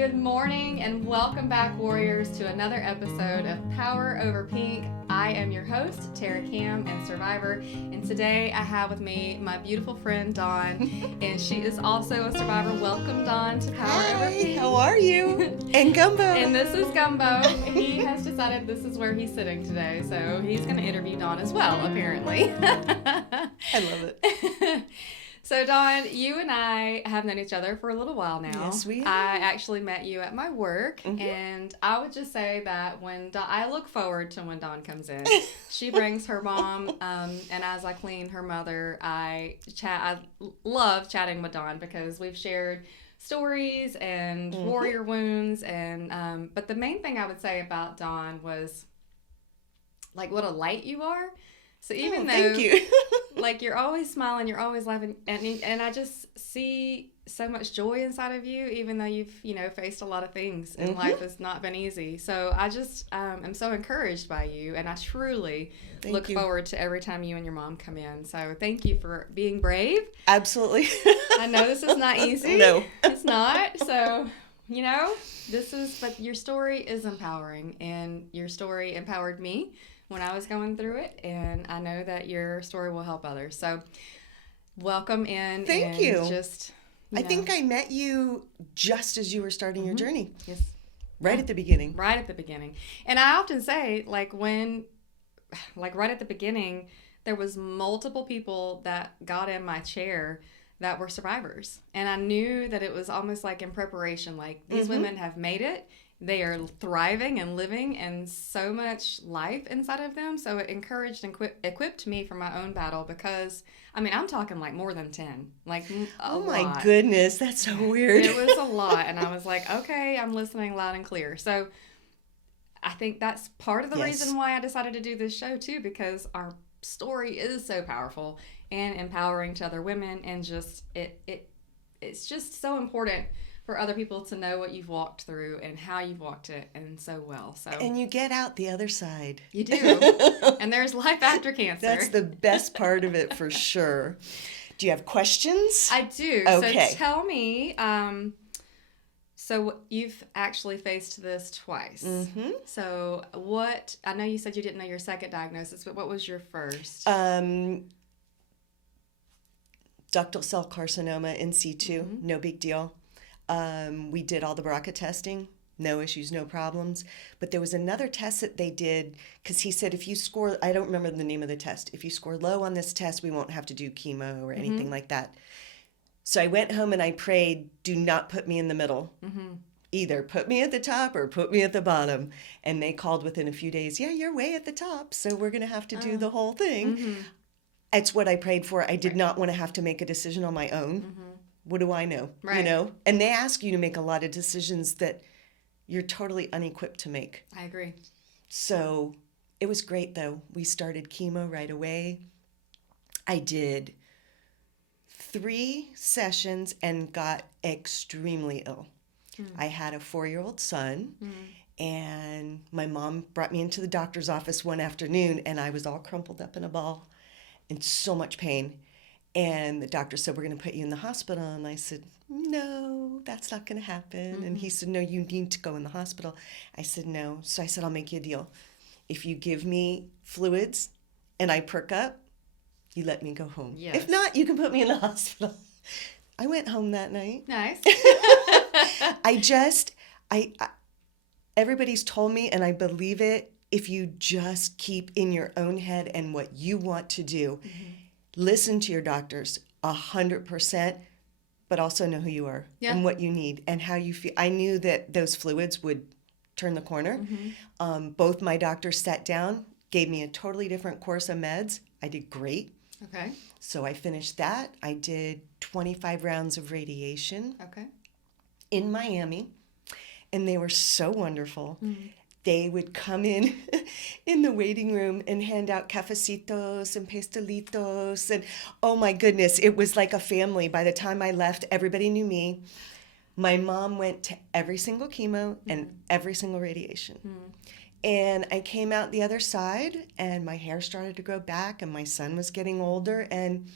Good morning and welcome back, Warriors, to another episode of Power Over Pink. I am your host, Tara Cam, and Survivor, and today I have with me my beautiful friend, Dawn, and she is also a Survivor. Welcome, Dawn, to Power Over Pink. How are you? And Gumbo. And this is Gumbo. He has decided this is where he's sitting today, so he's going to interview Dawn as well, apparently. I love it. So, Dawn, you and I have known each other for a little while now. Yes, we have. I actually met you at my work, and I would just say that when I look forward to when Dawn comes in. She brings her mom, and as I clean her mother, I love chatting with Dawn because we've shared stories and warrior wounds, and but the main thing I would say about Dawn was like what a light you are. So even though, thank you. like, you're always smiling, you're always laughing, and I just see so much joy inside of you, even though you've, faced a lot of things, and life has not been easy. So I just am so encouraged by you, and I truly look forward to every time you and your mom come in. So thank you for being brave. Absolutely. I know this is not easy. No. It's not. So, but your story is empowering, and your story empowered me when I was going through it, and I know that your story will help others. So, welcome in. Thank you. I think I met you just as you were starting your journey. Yes. Right at the beginning. Right at the beginning. And I often say, right at the beginning, there was multiple people that got in my chair that were survivors. And I knew that it was almost like in preparation, like these women have made it. They are thriving and living, and so much life inside of them. So it encouraged and equipped me for my own battle because, I'm talking like more than 10. Like, oh my goodness, that's so weird. It was a lot. And I was like, okay, I'm listening loud and clear. So I think that's part of the reason why I decided to do this show too, because our story is so powerful and empowering to other women. And just, it's just so important for other people to know what you've walked through and how you've walked it, and so well. So and you get out the other side. You do. And there's life after cancer. That's the best part of it for sure. Do you have questions? I do. Okay. So tell me, so you've actually faced this twice. So I know you said you didn't know your second diagnosis, but what was your first? Ductal cell carcinoma in situ, no big deal. We did all the BRCA testing, no issues, no problems. But there was another test that they did because he said if you score, I don't remember the name of the test, if you score low on this test, we won't have to do chemo or anything like that. So I went home and I prayed, do not put me in the middle. Either put me at the top or put me at the bottom. And they called within a few days, yeah, you're way at the top, so we're going to have to do the whole thing. It's what I prayed for. I did not want to have to make a decision on my own. What do I know? Right. And they ask you to make a lot of decisions that you're totally unequipped to make. I agree. So it was great, though. We started chemo right away. I did 3 sessions and got extremely ill. I had a 4-year-old son, and my mom brought me into the doctor's office one afternoon, and I was all crumpled up in a ball in so much pain. And the doctor said, we're going to put you in the hospital. And I said, no, that's not going to happen. And he said, no, you need to go in the hospital. I said, no. So I said, I'll make you a deal. If you give me fluids and I perk up, you let me go home. Yes. If not, you can put me in the hospital. I went home that night. Nice. Everybody's told me, and I believe it, if you just keep in your own head and what you want to do, listen to your doctors 100%, but also know who you are and what you need and how you feel. I knew that those fluids would turn the corner. Both my doctors sat down, gave me a totally different course of meds. I did great. Okay. So I finished that. I did 25 rounds of radiation in Miami, and they were so wonderful. They would come in the waiting room and hand out cafecitos and pastelitos. And oh my goodness, it was like a family. By the time I left, everybody knew me. My mom went to every single chemo and every single radiation. And I came out the other side, and my hair started to grow back, and my son was getting older, and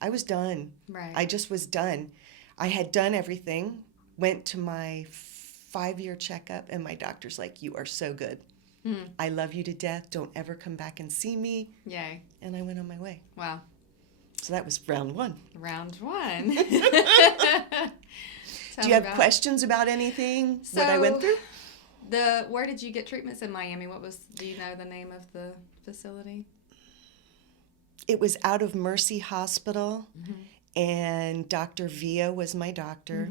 I was done. Right. I just was done. I had done everything, went to my 5-year checkup, and my doctor's like, you are so good. I love you to death. Don't ever come back and see me. Yay. And I went on my way. Wow. So that was round 1. Round 1. Do you have questions about anything, what I went through? Where did you get treatments in Miami? Do you know the name of the facility? It was out of Mercy Hospital, and Dr. Villa was my doctor.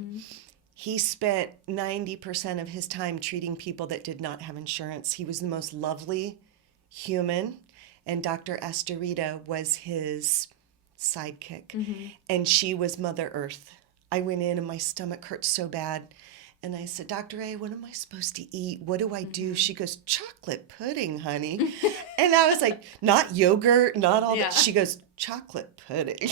He spent 90% of his time treating people that did not have insurance. He was the most lovely human, and Dr. Astorita was his sidekick, and she was Mother Earth. I went in and my stomach hurt so bad, and I said, Dr. A, what am I supposed to eat? What do I do? She goes, chocolate pudding, honey. And I was like, not yogurt, not all that. She goes, chocolate pudding.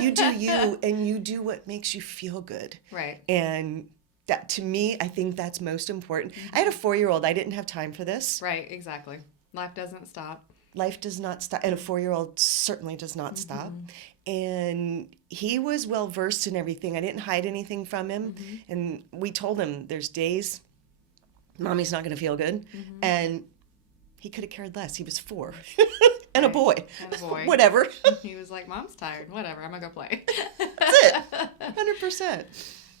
You do you, and you do what makes you feel good. Right. And that, to me, I think that's most important. I had a 4-year-old. I didn't have time for this. Right, exactly. Life doesn't stop. Life does not stop, and a 4-year-old certainly does not stop. And he was well versed in everything. I didn't hide anything from him. And we told him there's days Mommy's not going to feel good. And he could have cared less. He was 4. And a boy. And a boy. Whatever. He was like, Mom's tired. Whatever. I'm going to go play. That's it. 100%.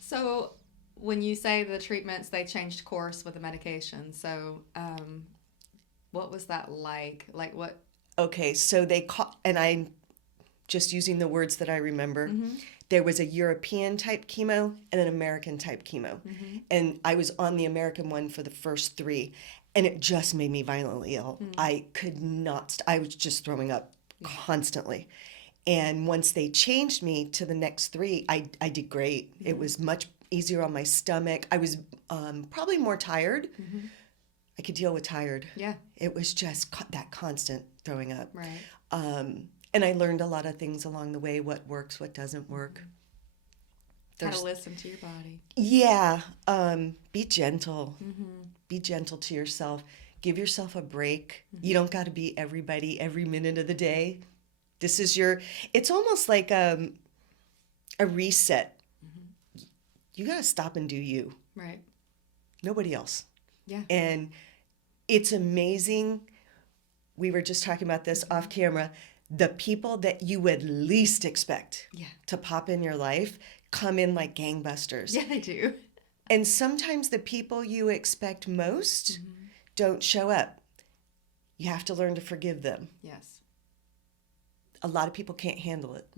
So when you say the treatments, they changed course with the medication. So what was that like? Like what? Okay, so and I'm just using the words that I remember. There was a European type chemo and an American type chemo. And I was on the American one for the first 3. And it just made me violently ill. I could not, I was just throwing up constantly. And once they changed me to the next 3, I did great. It was much easier on my stomach. I was probably more tired. I could deal with tired. Yeah. It was just that constant throwing up. Right. And I learned a lot of things along the way, what works, what doesn't work. How to listen to your body. Yeah. Be gentle. Be gentle to yourself. Give yourself a break. You don't got to be everybody every minute of the day. This is it's almost like a reset. You got to stop and do you. Right. Nobody else. Yeah. And it's amazing. We were just talking about this off camera. The people that you would least expect to pop in your life come in like gangbusters. Yeah, they do. And sometimes the people you expect most don't show up. You have to learn to forgive them. Yes. A lot of people can't handle it.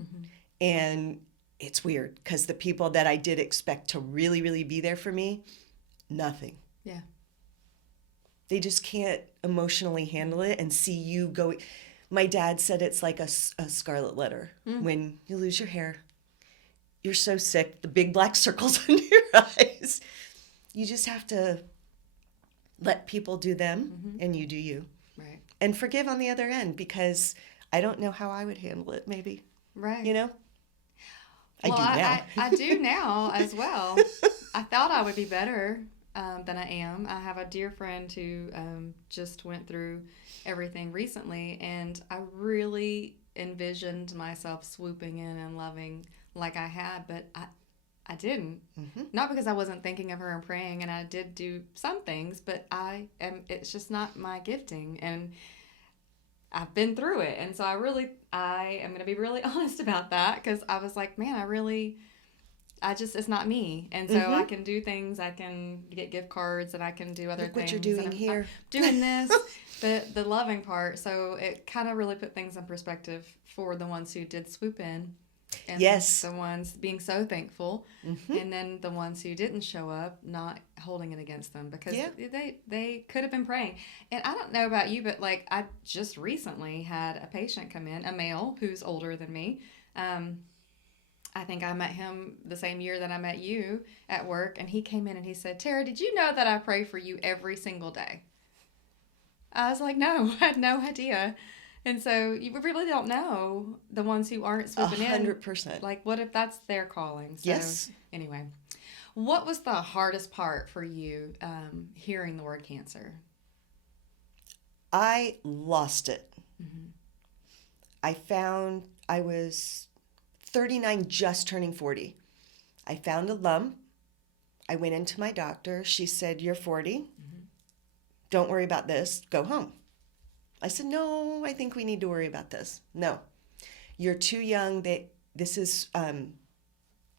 And it's weird because the people that I did expect to really, really be there for me, nothing. Yeah. They just can't emotionally handle it and see you go. My dad said it's like a scarlet letter. When you lose your hair, you're so sick, the big black circles under your eyes. You just have to let people do them and you do you. Right. And forgive on the other end, because I don't know how I would handle it, maybe. Right. You know? Well, I do now. I do now as well. I thought I would be better than I am. I have a dear friend who just went through everything recently, and I really envisioned myself swooping in and loving like I had, but I didn't. Not because I wasn't thinking of her and praying, and I did do some things, but it's just not my gifting, and I've been through it. And so I am going to be really honest about that, because I was like, man, it's not me. And so I can do things, I can get gift cards, and I can do other Look things. what you're doing here. I'm doing this, the loving part. So it kind of really put things in perspective for the ones who did swoop in. And the ones being so thankful, and then the ones who didn't show up, not holding it against them, because they could have been praying. And I don't know about you, but like I just recently had a patient come in, a male who's older than me. I think I met him the same year that I met you at work, and he came in and he said, Tara, did you know that I pray for you every single day? I was like, no, I had no idea. And so you really don't know the ones who aren't swooping in. 100%. Like, what if that's their calling? So, yes. Anyway, what was the hardest part for you hearing the word cancer? I lost it. I found I was 39, just turning 40. I found a lump I went into my doctor. She said, "You're 40. Don't worry about this. Go home." I said, "No, I think we need to worry about this." "No, you're too young. This is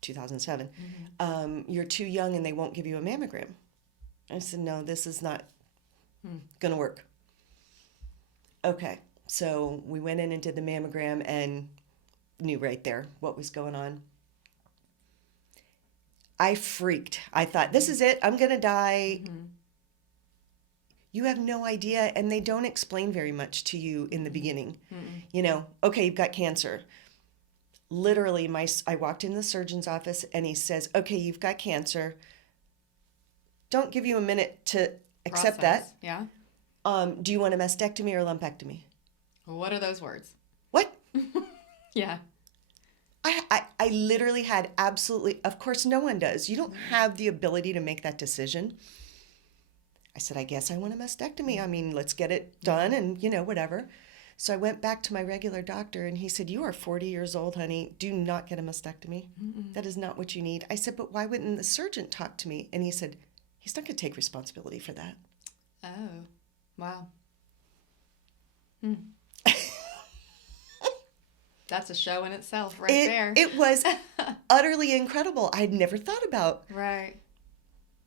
2007. You're too young and they won't give you a mammogram." I said, "No, this is not going to work." Okay, so we went in and did the mammogram and knew right there what was going on. I freaked. I thought, this is it. I'm going to die. You have no idea, and they don't explain very much to you in the beginning. You know, okay, you've got cancer. Literally, I walked in the surgeon's office, and he says, "Okay, you've got cancer. Don't give you a minute to accept Process. that. Yeah. Do you want a mastectomy or a lumpectomy?" What are those words? What? Yeah. I literally had absolutely, of course, no one does. You don't have the ability to make that decision. I said, "I guess I want a mastectomy. I mean, let's get it done and, you know, whatever." So I went back to my regular doctor and he said, "You are 40 years old, honey. Do not get a mastectomy. That is not what you need." I said, "But why wouldn't the surgeon talk to me?" And he said, "He's not going to take responsibility for that." Oh, wow. That's a show in itself right there. It was utterly incredible. I had never thought about. Right.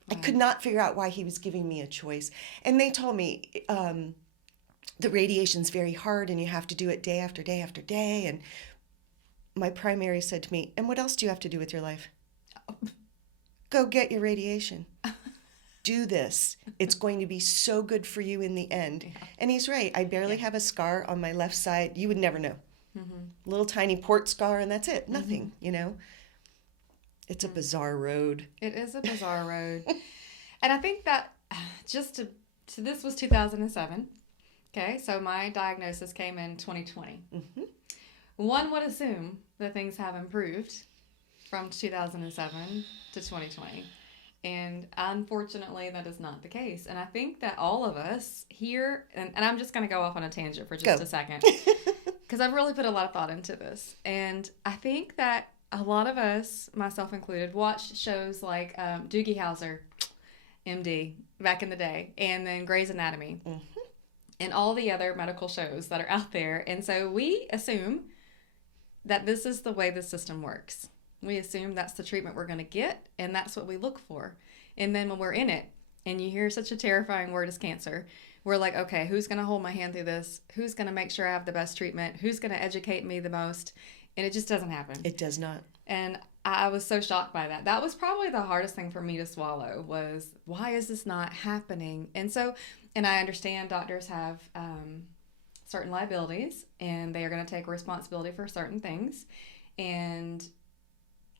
I could not figure out why he was giving me a choice. And they told me the radiation's very hard and you have to do it day after day after day. And my primary said to me, "And what else do you have to do with your life? Go get your radiation. Do this. It's going to be so good for you in the end." Yeah. And he's right. I barely have a scar on my left side. You would never know. Little tiny port scar, and that's it. Nothing, you know. It's a bizarre road. It is a bizarre road. And I think that this was 2007. Okay, so my diagnosis came in 2020. One would assume that things have improved from 2007 to 2020. And unfortunately, that is not the case. And I think that all of us here, and I'm just going to go off on a tangent for just a second, because I've really put a lot of thought into this. And I think that a lot of us, myself included, watched shows like Doogie Howser, MD, back in the day, and then Grey's Anatomy, and all the other medical shows that are out there. And so we assume that this is the way the system works. We assume that's the treatment we're going to get, and that's what we look for. And then when we're in it, and you hear such a terrifying word as cancer, we're like, okay, who's going to hold my hand through this? Who's going to make sure I have the best treatment? Who's going to educate me the most? And it just doesn't happen. It does not. And I was so shocked by that. That was probably the hardest thing for me to swallow was, why is this not happening? And I understand doctors have certain liabilities, and they are going to take responsibility for certain things. And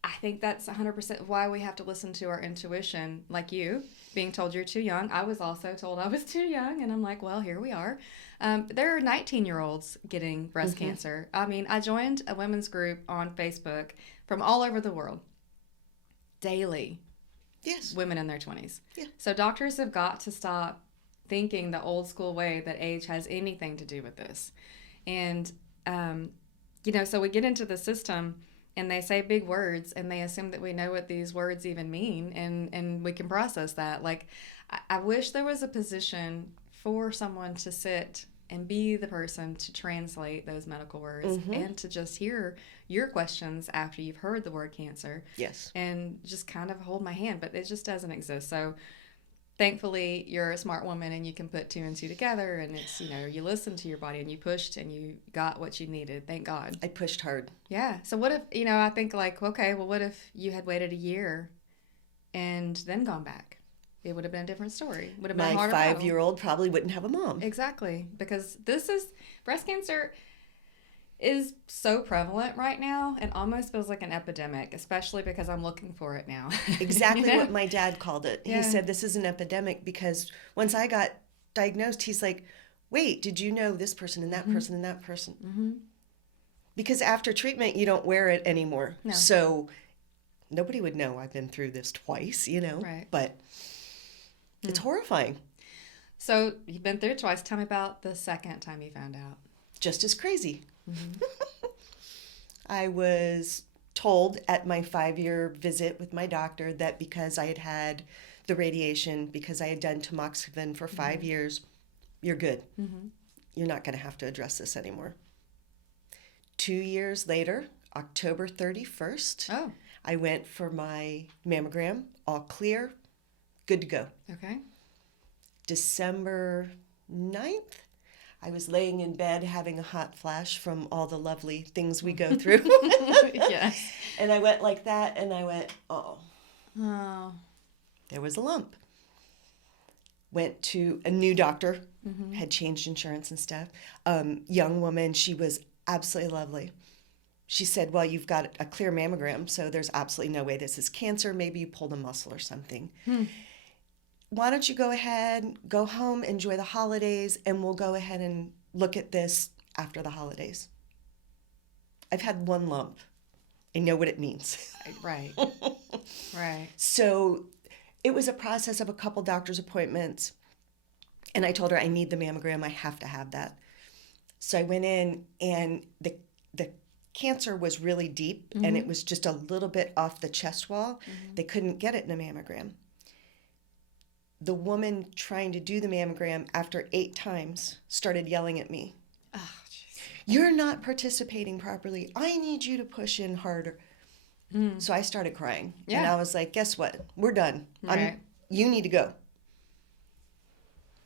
I think that's 100% why we have to listen to our intuition, like you, being told you're too young. I was also told I was too young, and I'm like, well, here we are. There are 19-year-olds getting breast cancer. I mean, I joined a women's group on Facebook from all over the world. Daily. Yes. Women in their 20s. Yeah. So doctors have got to stop thinking the old school way that age has anything to do with this. And, so we get into the system, and they say big words, and they assume that we know what these words even mean, and we can process that. Like, I wish there was a position for someone to sit and be the person to translate those medical words and to just hear your questions after you've heard the word cancer. Yes. And just kind of hold my hand, but it just doesn't exist. So thankfully, you're a smart woman and you can put two and two together, and it's, you listened to your body and you pushed and you got what you needed. Thank God. I pushed hard. Yeah. So what if, I think like, okay, well, what if you had waited a year and then gone back? It would have been a different story. Would have been a harder battle. My 5-year-old probably wouldn't have a mom. Exactly. Because breast cancer is so prevalent right now and almost feels like an epidemic, especially because I'm looking for it now. Exactly what my dad called it. Yeah. He said this is an epidemic because once I got diagnosed, he's like, wait, did you know this person and that person and that person? Because after treatment, you don't wear it anymore. No. So nobody would know I've been through this twice, Right. But it's horrifying. So you've been through it twice. Tell me about the second time you found out. Just as crazy. I was told at my 5-year visit with my doctor that because I had had the radiation, because I had done tamoxifen for 5 years, you're good. You're not going to have to address this anymore. 2 years later, October 31st, I went for my mammogram, all clear, good to go. Okay. December 9th, I was laying in bed having a hot flash from all the lovely things we go through. Yes. And I went like that, and I went, oh. Oh. There was a lump. Went to a new doctor, had changed insurance and stuff. Young woman, she was absolutely lovely. She said, well, you've got a clear mammogram, so there's absolutely no way this is cancer. Maybe you pulled a muscle or something. Why don't you go ahead, go home, enjoy the holidays, and we'll go ahead and look at this after the holidays. I've had one lump. I know what it means. Right. Right. So it was a process of a couple doctor's appointments. And I told her, I need the mammogram. I have to have that. So I went in, and the cancer was really deep, and it was just a little bit off the chest wall. They couldn't get it in a mammogram. The woman trying to do the mammogram, after 8 times, started yelling at me. Oh, jeez. You're not participating properly. I need you to push in harder. So I started crying. Yeah. And I was like, guess what? We're done. Right. You need to go.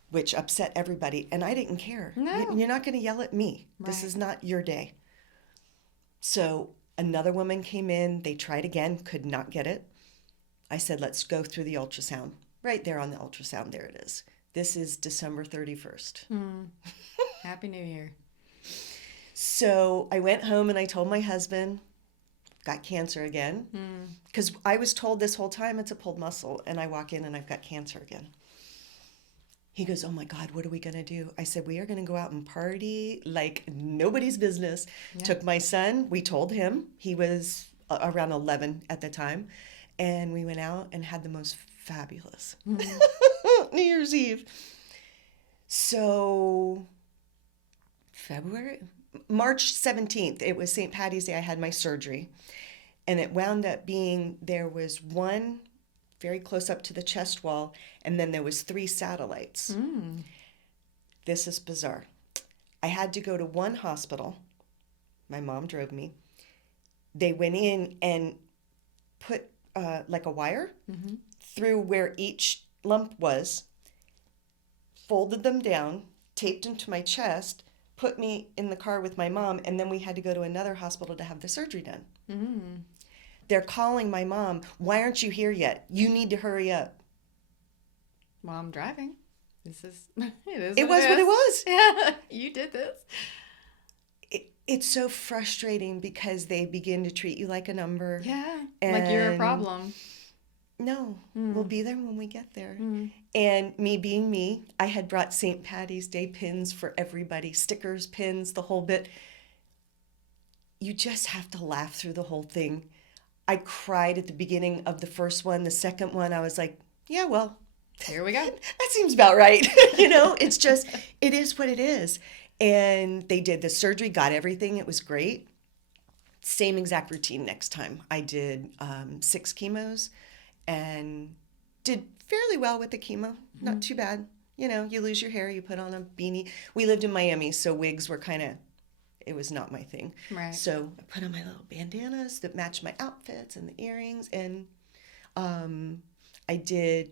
Which upset everybody. And I didn't care. No. You're not going to yell at me. Right. This is not your day. So another woman came in. They tried again. Could not get it. I said, let's go through the ultrasound. Right there on the ultrasound. There it is. This is December 31st. Happy New Year. So I went home and I told my husband, got cancer again. Because I was told this whole time it's a pulled muscle. And I walk in and I've got cancer again. He goes, oh my God, what are we going to do? I said, we are going to go out and party like nobody's business. Yeah. Took my son. We told him. He was around 11 at the time. And we went out and had the most fabulous New Year's Eve. So March 17th, it was St. Patty's Day, I had my surgery. And it wound up being, there was one very close up to the chest wall, and then there was 3 satellites. This is bizarre. I had to go to one hospital. My mom drove me. They went in and put like a wire through where each lump was, folded them down, taped them to my chest, put me in the car with my mom, and then we had to go to another hospital to have the surgery done. They're calling my mom, why aren't you here yet? You need to hurry up. Well, I'm driving. It was what it was. Yeah, you did this. It's so frustrating because they begin to treat you like a number. Yeah, like you're a problem. No, we'll be there when we get there. And me being me, I had brought St. Patty's Day pins for everybody, stickers, pins, the whole bit. You just have to laugh through the whole thing. I cried at the beginning of the first one. The second one, I was like, yeah, well, here we go. That seems about right. It's just, it is what it is. And they did the surgery, got everything. It was great. Same exact routine next time. I did 6 chemos and did fairly well with the chemo. Not too bad. You lose your hair, you put on a beanie. We lived in Miami, so wigs were it was not my thing. Right. So I put on my little bandanas that matched my outfits and the earrings. And I did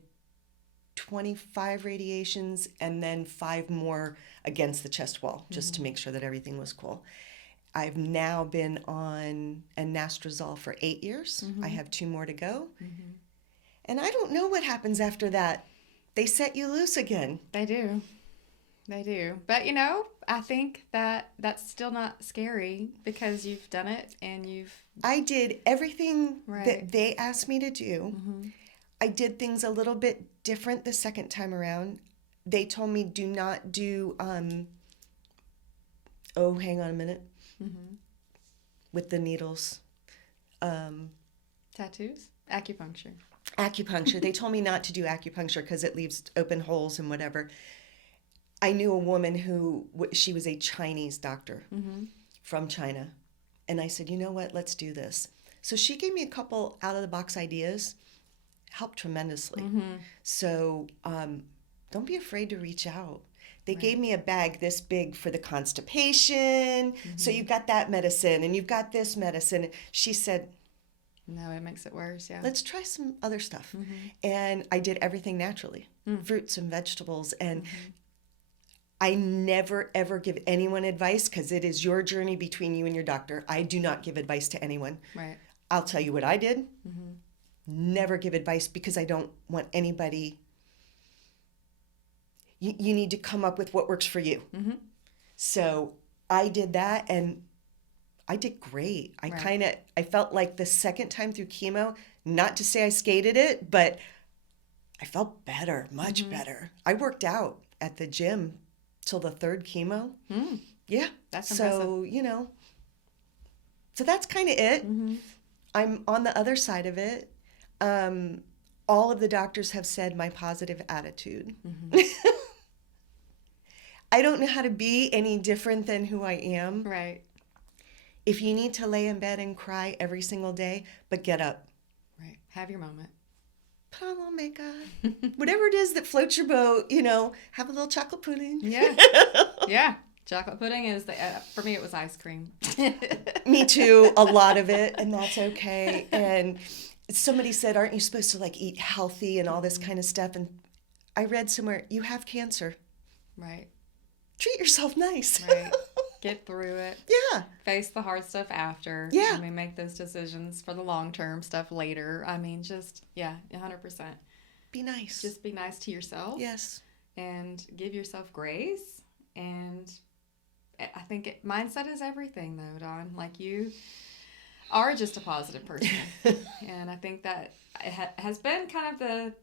25 radiations and then 5 more against the chest wall just to make sure that everything was cool. I've now been on anastrozole for 8 years. I have 2 more to go. And I don't know what happens after that. They set you loose again. They do. But, I think that that's still not scary because you've done it and I did everything that they asked me to do. I did things a little bit different the second time around. They told me do not do, hang on a minute, with the needles. Tattoos? Acupuncture. They told me not to do acupuncture because it leaves open holes and whatever. I knew a woman who, she was a Chinese doctor from China. And I said, you know what, let's do this. So she gave me a couple out of the box ideas, helped tremendously. So don't be afraid to reach out. They gave me a bag this big for the constipation. So you've got that medicine and you've got this medicine. She said, no, it makes it worse. Yeah. let's try some other stuff. And I did everything naturally, fruits and vegetables. And I never, ever give anyone advice because it is your journey between you and your doctor. I do not give advice to anyone. Right. I'll tell you what I did. Never give advice because I don't want anybody. You need to come up with what works for you. So I did that and I did great. I felt like the second time through chemo, not to say I skated it, but I felt better, much better. I worked out at the gym till the third chemo. Yeah. That's so, impressive. So that's kind of it. I'm on the other side of it. All of the doctors have said my positive attitude. I don't know how to be any different than who I am. Right. If you need to lay in bed and cry every single day, but get up. Right. Have your moment. Put on a little makeup. Whatever it is that floats your boat, have a little chocolate pudding. Yeah. Yeah. Chocolate pudding is for me, it was ice cream. Me too. A lot of it. And that's okay. And somebody said, aren't you supposed to eat healthy and all this kind of stuff? And I read somewhere, you have cancer. Right. Treat yourself nice. Right. Get through it. Yeah. Face the hard stuff after. Yeah. Make those decisions for the long-term stuff later. 100%. Be nice. Just be nice to yourself. Yes. And give yourself grace. And I think mindset is everything, though, Dawn. You are just a positive person. And I think that it has been kind of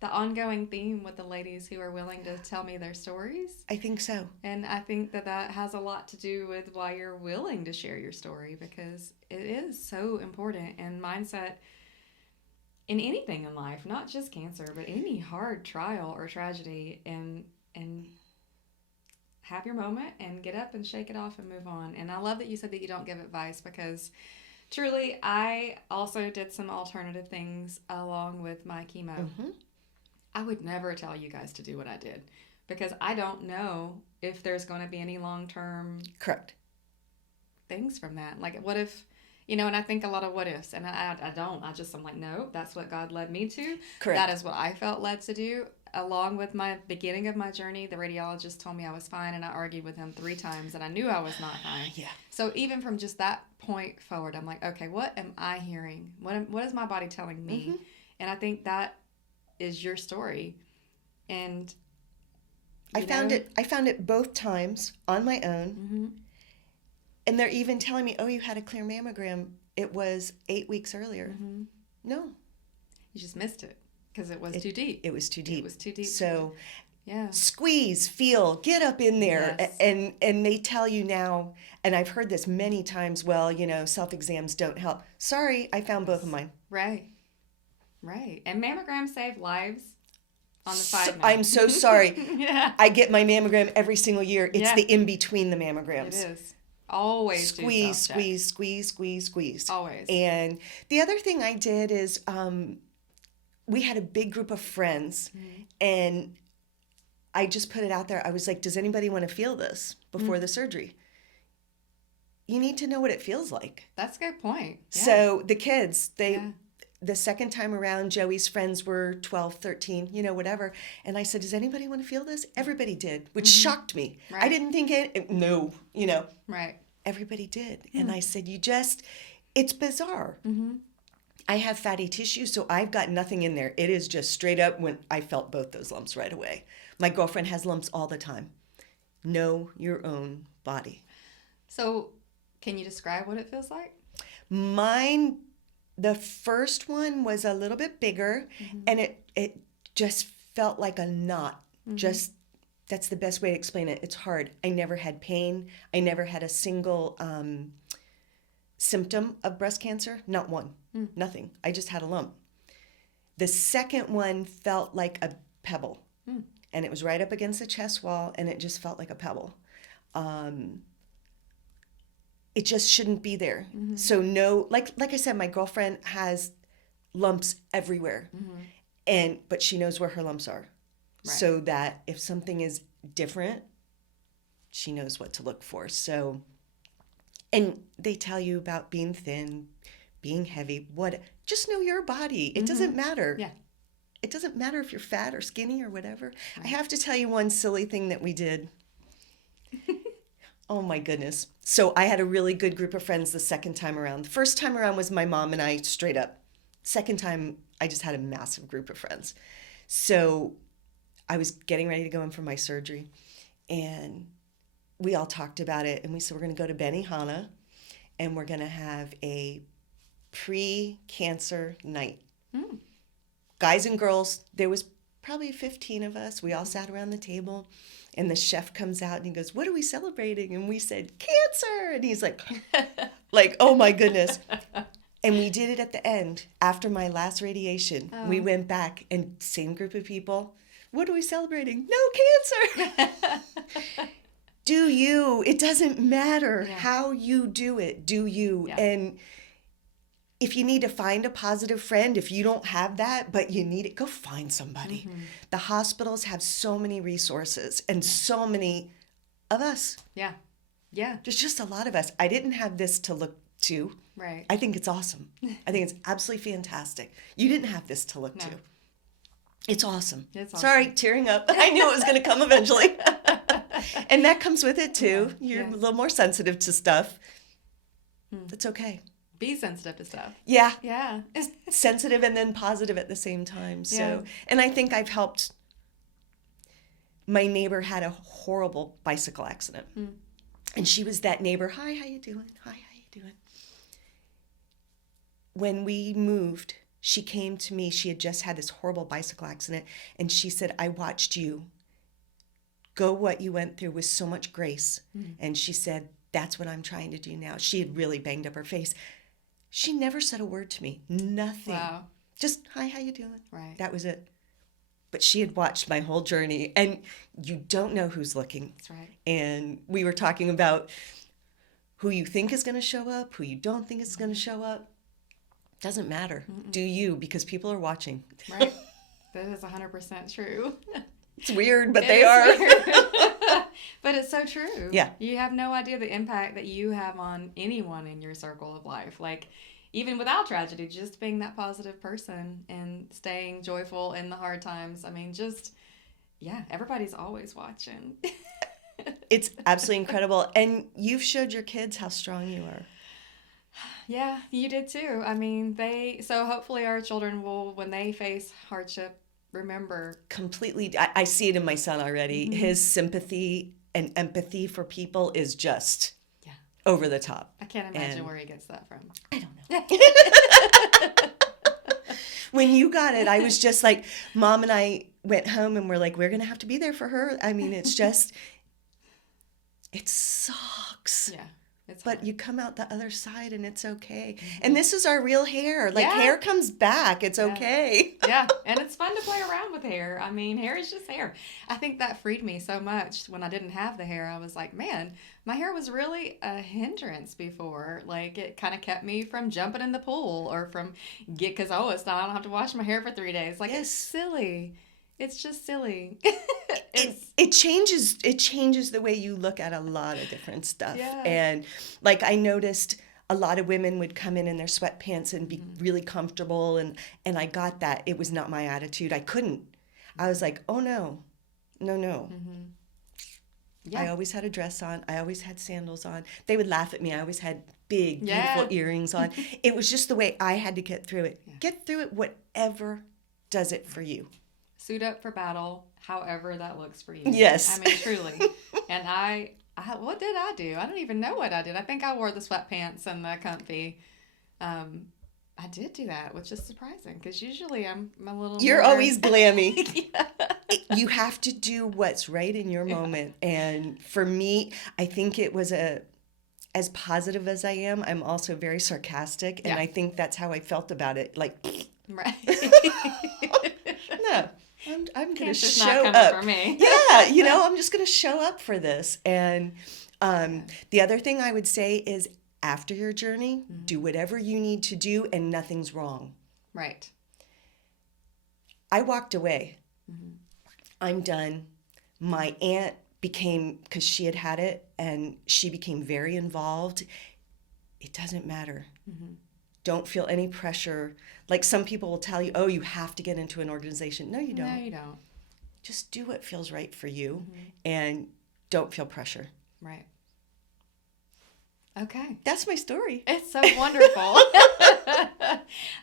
the ongoing theme with the ladies who are willing to tell me their stories. I think so. And I think that has a lot to do with why you're willing to share your story, because it is so important. And mindset in anything in life, not just cancer, but any hard trial or tragedy, and have your moment and get up and shake it off and move on. And I love that you said that you don't give advice, because truly I also did some alternative things along with my chemo. I would never tell you guys to do what I did, because I don't know if there's going to be any long-term correct things from that. What if, and I think a lot of what ifs, and I'm no, that's what God led me to. Correct. That is what I felt led to do. Along with my beginning of my journey, the radiologist told me I was fine, and I argued with him 3 times, and I knew I was not fine. Yeah. So even from just that point forward, I'm like, okay, what am I hearing? What is my body telling me? And I think that is your story. And I found it both times on my own. And they're even telling me, oh, you had a clear mammogram. It was 8 weeks earlier. No. You just missed it because it was too deep. It was too deep. It was too deep. So yeah. Squeeze, feel, get up in there. Yes. And they tell you now, and I've heard this many times, well, self-exams don't help. Sorry, I found both of mine. Right. And mammograms save lives on the side note. I'm so sorry. Yeah. I get my mammogram every single year. It's the in-between the mammograms. It is. Always squeeze. Always. And the other thing I did is we had a big group of friends, and I just put it out there. I was like, does anybody want to feel this before the surgery? You need to know what it feels like. That's a good point. Yeah. So the kids, the second time around, Joey's friends were 12, 13, whatever. And I said, does anybody want to feel this? Everybody did, which shocked me. Right. I didn't think no. Right. Everybody did. And I said, it's bizarre. I have fatty tissue, so I've got nothing in there. It is just straight up when I felt both those lumps right away. My girlfriend has lumps all the time. Know your own body. So can you describe what it feels like? Mine, the first one was a little bit bigger, and it just felt like a knot. Just, that's the best way to explain it. It's hard. I never had pain. I never had a single symptom of breast cancer. Not one. Nothing. I just had a lump. The second one felt like a pebble. And it was right up against the chest wall, and it just felt like a pebble. it just shouldn't be there. Mm-hmm. So no, like I said, my girlfriend has lumps everywhere, but she knows where her lumps are, so that if something is different, she knows what to look for. So, and they tell you about being thin, being heavy, just know your body. It doesn't matter. Yeah. It doesn't matter if you're fat or skinny or whatever. I have to tell you one silly thing that we did. Oh my goodness. So I had a really good group of friends the second time around. The first time around was my mom and I straight up. Second time, I just had a massive group of friends. So I was getting ready to go in for my surgery, and we all talked about it, and we said we're going to go to Benihana, and we're going to have a pre-cancer night. Guys and girls, there was probably 15 of us. We all sat around the table, and the chef comes out and he goes, "What are we celebrating?" And we said, "Cancer." And he's like, oh my goodness. And we did it at the end. After my last radiation, we went back, and same group of people. "What are we celebrating?" "No, cancer." Do you. It doesn't matter how you do it. Do you. Yeah. And if you need to find a positive friend, if you don't have that, but you need it, go find somebody. The hospitals have so many resources, and so many of us. Yeah. Yeah. There's just a lot of us. I didn't have this to look to. Right. I think it's awesome. I think it's absolutely fantastic. You didn't have this to look to. It's awesome. It's awesome. Sorry, tearing up. I knew it was going to come eventually. And that comes with it too. You're a little more sensitive to stuff. It's okay. Be sensitive to stuff. Yeah. Yeah. Sensitive and then positive at the same time. So, and I think I've helped. My neighbor had a horrible bicycle accident. And she was that neighbor. "Hi, how you doing? Hi, how you doing?" When we moved, she came to me. She had just had this horrible bicycle accident. And she said, "I watched you go what you went through with so much grace." And she said, "That's what I'm trying to do now." She had really banged up her face. She never said a word to me. Nothing. Wow. Just, "Hi, how you doing?" Right. That was it. But she had watched my whole journey, and you don't know who's looking. That's right. And we were talking about who you think is going to show up, who you don't think is going to show up. Doesn't matter. Do you, because people are watching. Right. That is 100% true. It's weird, but they are. But it's so true. Yeah. You have no idea the impact that you have on anyone in your circle of life. Like, even without tragedy, just being that positive person and staying joyful in the hard times. I mean, everybody's always watching. It's absolutely incredible. And you've showed your kids how strong you are. Yeah, you did too. I mean, so hopefully our children will, when they face hardship, remember. Completely. I see it in my son already. His sympathy and empathy for people is just over the top. I can't imagine where he gets that from. I don't know. When you got it, I was just like, Mom and I went home and we're like, we're going to have to be there for her. I mean, it's just, it sucks. Yeah. But you come out the other side and it's okay. And this is our real hair. Like, hair comes back. It's okay. Yeah. And it's fun to play around with hair. I mean, hair is just hair. I think that freed me so much when I didn't have the hair. I was like, man, my hair was really a hindrance before. Like, it kind of kept me from jumping in the pool or from because, I don't have to wash my hair for 3 days. Like, it's silly. It's just silly. It changes the way you look at a lot of different stuff. Yeah. And like, I noticed a lot of women would come in their sweatpants and be really comfortable, and I got that. It was not my attitude. I couldn't. I was like, oh no. Yeah. I always had a dress on. I always had sandals on. They would laugh at me. I always had big, beautiful earrings on. It was just the way I had to get through it. Yeah. Get through it, whatever does it for you. Suit up for battle, however that looks for you. Yes. I mean, truly. And I what did I do? I don't even know what I did. I think I wore the sweatpants and the comfy. I did do that, which is surprising because usually I'm a little You're more... always glammy. You have to do what's right in your moment. And for me, I think it was as positive as I am, I'm also very sarcastic. And I think that's how I felt about it. Like, right. No. I'm going to show not up. For me. Yeah, I'm just going to show up for this. And the other thing I would say is after your journey, do whatever you need to do, and nothing's wrong. Right. I walked away. I'm done. My aunt became, because she had had it, and she became very involved. It doesn't matter. Don't feel any pressure. Like some people will tell you, oh, you have to get into an organization. No, you don't. No, you don't. Just do what feels right for you, and don't feel pressure. Right. Okay. That's my story. It's so wonderful.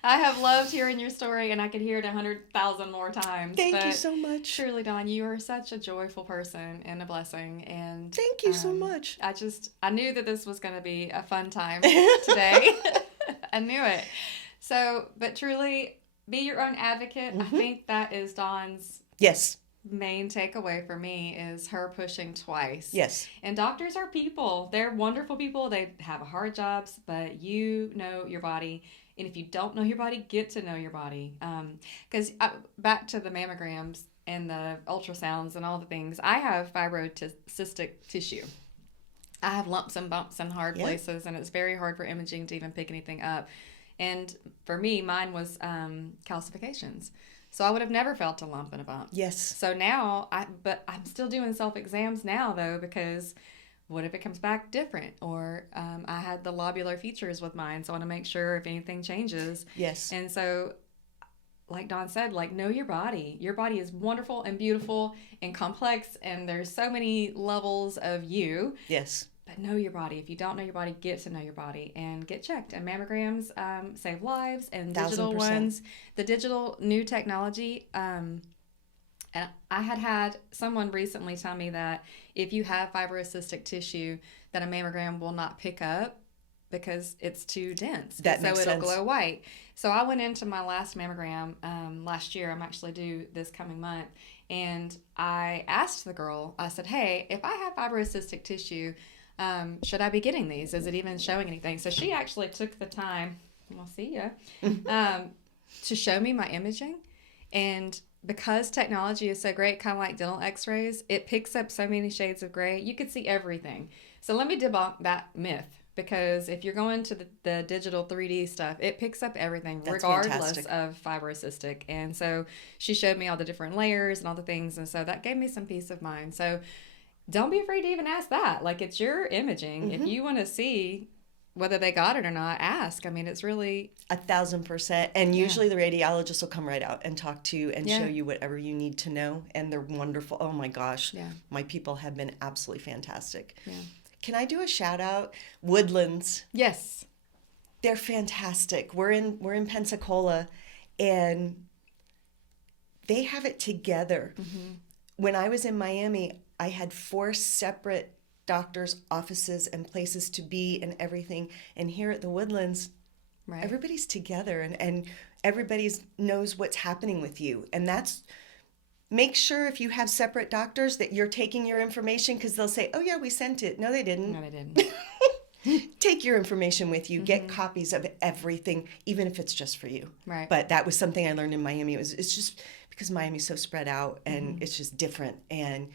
I have loved hearing your story, and I could hear it 100,000 more times. Thank you so much. Truly, Dawn, you are such a joyful person and a blessing. And thank you so much. I knew that this was going to be a fun time today. I knew it. So, but truly, be your own advocate. I think that is Dawn's main takeaway for me, is her pushing twice. Yes. And doctors are people. They're wonderful people. They have hard jobs, but you know your body. And if you don't know your body, get to know your body. Because back to the mammograms and the ultrasounds and all the things, I have fibrocystic tissue. I have lumps and bumps in hard places, and it's very hard for imaging to even pick anything up. And for me, mine was calcifications. So I would have never felt a lump and a bump. Yes. So now, but I'm still doing self-exams now, though, because what if it comes back different? Or I had the lobular features with mine, so I want to make sure if anything changes. Yes. And so, like Dawn said, like, know your body. Your body is wonderful and beautiful and complex, and there's so many levels of you. Yes. But know your body. If you don't know your body, get to know your body and get checked. And mammograms save lives, and digital 1000%. ones. The digital new technology. And I had someone recently tell me that if you have fibrocystic tissue, that a mammogram will not pick up because it's too dense. That makes it'll sense. glow white. So I went into my last mammogram last year. I'm actually due this coming month. And I asked the girl, I said, hey, if I have fibrocystic tissue, should I be getting these? Is it even showing anything? So she actually took the time, we'll see ya, to show me my imaging. And because technology is so great, kind of like dental x-rays, it picks up so many shades of gray. You could see everything. So let me debunk that myth, because if you're going to the digital 3D stuff, it picks up everything. That's regardless fantastic. of fibrocystic. And so she showed me all the different layers and all the things. And so that gave me some peace of mind. So don't be afraid to even ask that. Like, it's your imaging. If you want to see whether they got it or not, ask. I mean, it's really 1000%. And usually the radiologist will come right out and talk to you and Yeah. show you whatever you need to know. And they're wonderful. Oh my gosh. Yeah. My people have been absolutely fantastic. Yeah. Can I do a shout out? Woodlands. Yes. They're fantastic. We're in Pensacola, and they have it together. When I was in Miami, I had 4 separate doctors' offices and places to be and everything. And here at the Woodlands, Right. everybody's together, and everybody knows what's happening with you. And that's, make sure if you have separate doctors that you're taking your information, because they'll say, oh yeah, we sent it. No, they didn't. No, they didn't. Take your information with you. Get copies of everything, even if it's just for you. Right. But that was something I learned in Miami. It's just because Miami's so spread out, and it's just different. And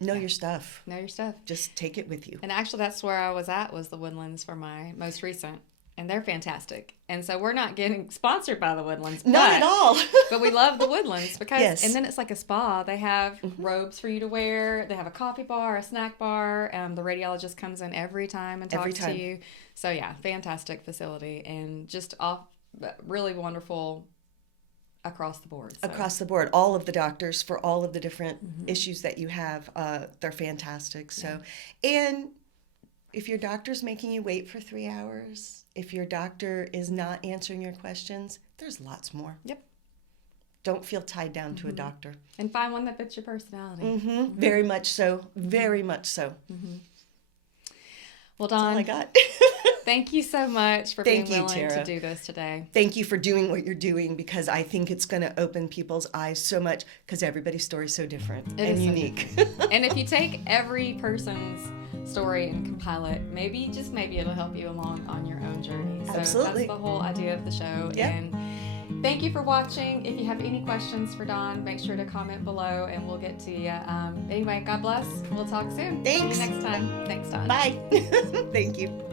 know your stuff. Know your stuff. Just take it with you. And actually, that's where I was at, was the Woodlands for my most recent. And they're fantastic. And so we're not getting sponsored by the Woodlands. Not at all. But we love the Woodlands because, Yes. and then it's like a spa. They have robes for you to wear. They have a coffee bar, a snack bar. The radiologist comes in every time and Every talks time. to you. So yeah, fantastic facility, and just really wonderful across the board. So. Across the board, all of the doctors for all of the different issues that you have, they're fantastic. So, and if your doctor's making you wait for 3 hours, if your doctor is not answering your questions, there's lots more. Yep. Don't feel tied down to a doctor. And find one that fits your personality. Very much so. Very much so. Well, That's all Dawn, I got. thank you so much for Thank being you, willing Tara. to do this today. Thank you for doing what you're doing, because I think it's going to open people's eyes so much, because everybody's story is so different It and is so unique. And if you take every person's story and compile it, maybe it'll help you along on your own journey. So Absolutely. that's the whole idea of the show. Yeah. And thank you for watching. If you have any questions for Dawn, make sure to comment below and we'll get to you. Anyway, God bless. We'll talk soon. Thanks. See you next time. Thanks, Dawn. Bye. Thank you.